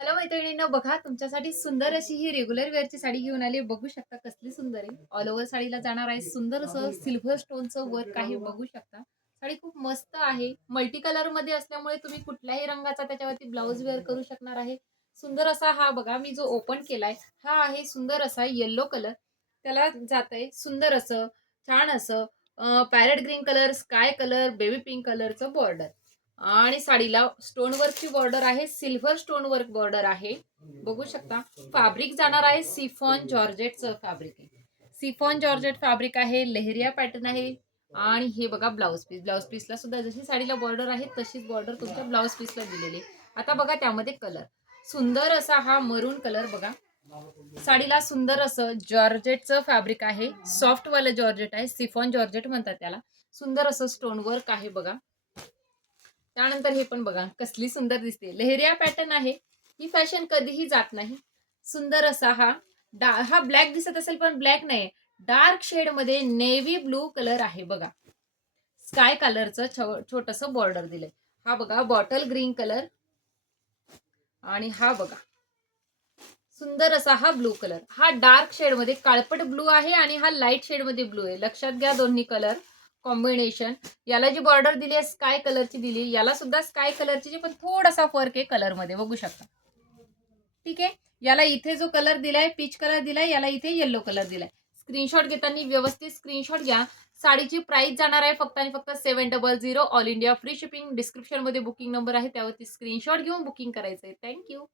Hello मैत्रिणींनो, बघा तुमच्यासाठी सुंदर अशी ही रेग्युलर वेअरची साडी घेऊन आली. बघू शकता कसली सुंदर आहे. ऑल ओव्हर साडीला जाणार आहे सुंदर असं सिल्व्हर स्टोनचं वर्क आहे. बघू शकता साडी खूप मस्त आहे. मल्टी कलर मध्ये असल्यामुळे तुम्ही कुठल्याही रंगाचा त्याच्यावरती ब्लाऊज वेअर करू शकणार आहे. सुंदर असा हा बघा मी जो ओपन केलाय हा आहे सुंदर असा येलो कलर. त्याला जात आहे सुंदर असं छान असं parrot green colour, sky colour, baby pink कलरचं बॉर्डर आणि साडीला स्टोन वर्कची बॉर्डर आहे. सिल्व्हर स्टोन वर्क बॉर्डर आहे. बघू शकता फॅब्रिक जाणार आहे सिफॉन जॉर्जेटचं फॅब्रिक आहे. सिफॉन जॉर्जेट फॅब्रिक आहे. लेहरिया पॅटर्न आहे. आणि हे बघा ब्लाऊज पीसला सुद्धा जशी साडीला बॉर्डर आहे तशीच बॉर्डर तुमच्या ब्लाऊज पीसला दिलेली आहे. आता बघा त्यामध्ये कलर सुंदर असा हा मरून कलर बघा. साडीला सुंदर असं जॉर्जेटचं फॅब्रिक आहे. सॉफ्ट वालं जॉर्जेट आहे. सिफॉन जॉर्जेट म्हणतात त्याला. सुंदर असं स्टोन वर्क आहे बघा. त्यानंतर हे पण बघा कसली सुंदर दिसते. लेहरिया पॅटर्न आहे. ही फॅशन कधीही जात नाही. सुंदर असा हा ब्लॅक दिसत असेल पण ब्लॅक नाही. डार्क शेड मध्ये नेव्ही ब्लू कलर आहे बघा. स्काय कलरचं छोटस बॉर्डर दिलंय. हा बघा बॉटल ग्रीन कलर आणि हा बघा सुंदर असा हा ब्लू कलर. हा डार्क शेड मध्ये काळपट ब्लू आहे आणि हा लाईट शेड मध्ये ब्लू आहे. लक्षात घ्या दोन्ही कलर कॉम्बिनेशन. याला जी बॉर्डर दिली आहे स्काय कलरची दिली, याला सुद्धा स्काय कलरची, पण थोडासा फरक आहे कलर मध्ये बघू शकता. ठीक आहे. याला इथे जो कलर दिलाय पीच कलर दिलाय, याला इथे येलो कलर दिलाय. स्क्रीनशॉट घेताना व्यवस्थित स्क्रीनशॉट घ्या. साडीची प्राइस जाणार आहे फक्त आणि फक्त 700. All India free shipping. Description मध्ये बुकिंग नंबर आहे त्यावरती स्क्रीनशॉट घेऊन बुकिंग करायचंय. थँक्यू.